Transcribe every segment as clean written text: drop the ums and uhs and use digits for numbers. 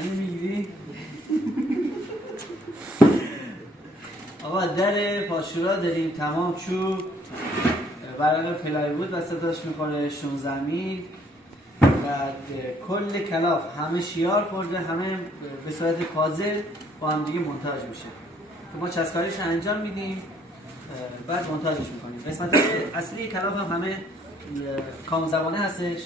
همین میگیری؟ آقا در پاشورا داریم تمام چوب برای پلای بود و صداش میخوره 16 میل. بعد کل کلاف همه شیار خورده، همه به صورت پازل با هم دیگه مونتاژ میشه. ما چسباریش انجام میدیم بعد مونتاژش میکنیم. قسمت اصلی کلاف هم همه کام زبانه هستش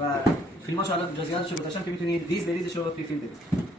و فیلماش حالا جزئیاتشو گذاشتم که میتونید ریز به ریزش رو توی فیلم ببینید.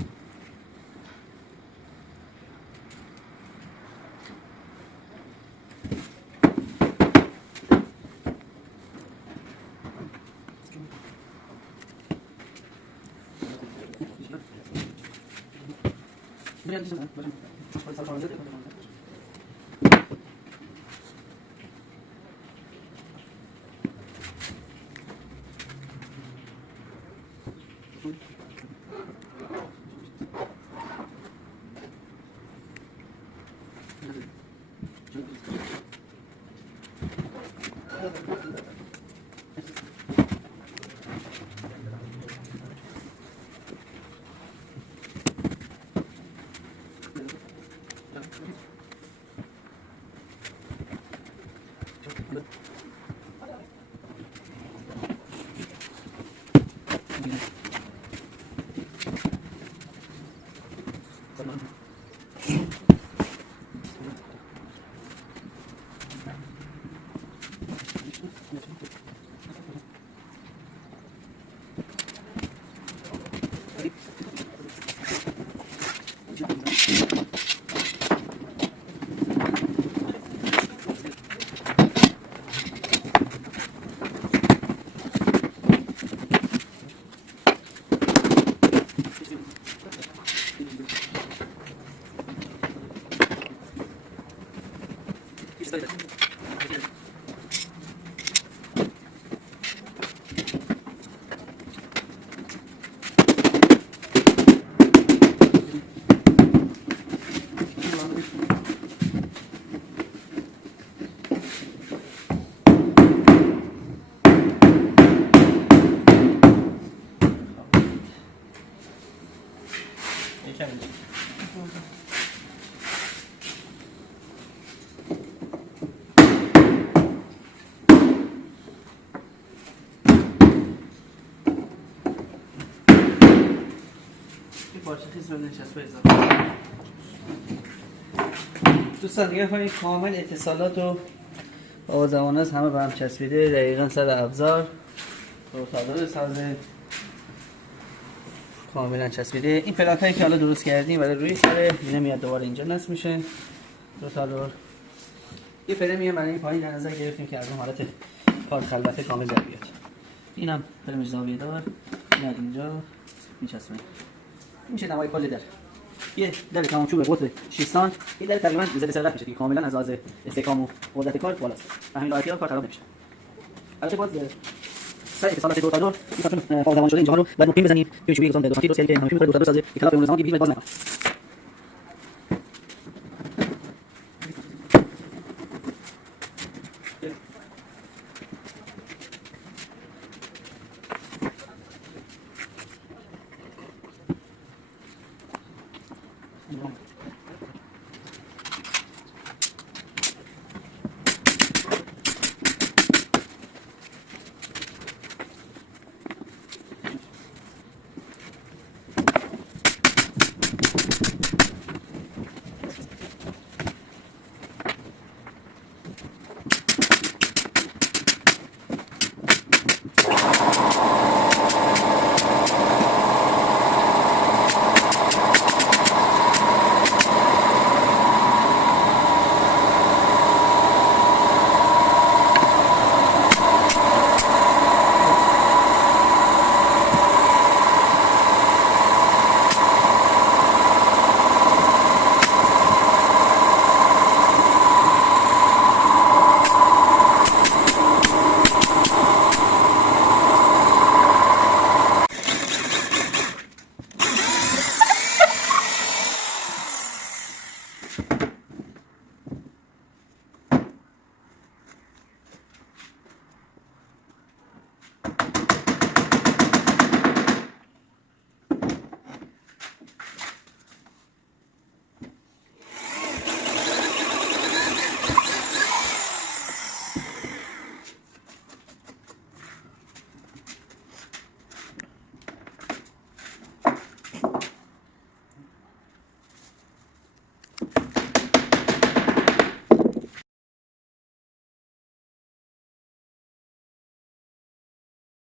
دوستان دیگه کنید کامل اتصالات و آوازوان هست همه به هم چسبیده دقیقا سر ابزار روتادور سازه کاملا چسبیده. این پلاک هایی که حالا درست کردیم برای روی سره اینه میاد دوباره اینجا نصب میشه روتادور. یه فرمی برای این پایین در نظر گرفتیم که از اون حالت کار خلوته کامل در بیاد. اینم فرمش زاویه دار میاد اینجا میچسبه. میشه تمای کل در. یه در تمام چوب قطر 6 سانت، این در تقریبا ضد سرقت میشه که کاملا از لحاظ استحکام و قدرت کار بالاست. همین راحتی کار خراب نمیشه. البته باز سر اتصالات دو تا دو چون فاز زمان شده اینجا رو بعد ممکن بزنیم که چوبی گذاشتم 2 سانتی رو سری که همین میخواد دو تا دو سازه کلاف اون زمان که باز نکنه.